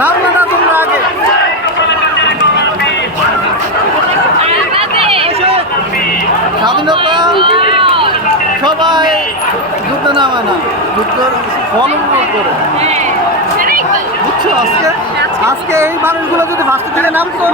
নাম না না স্বাধীনতা সবাই যুদ্ধ নামে না, যুদ্ধের ফল করে। বুঝছ আজকে? আজকে এই মানুষগুলো যদি ভাষা থেকে নামতো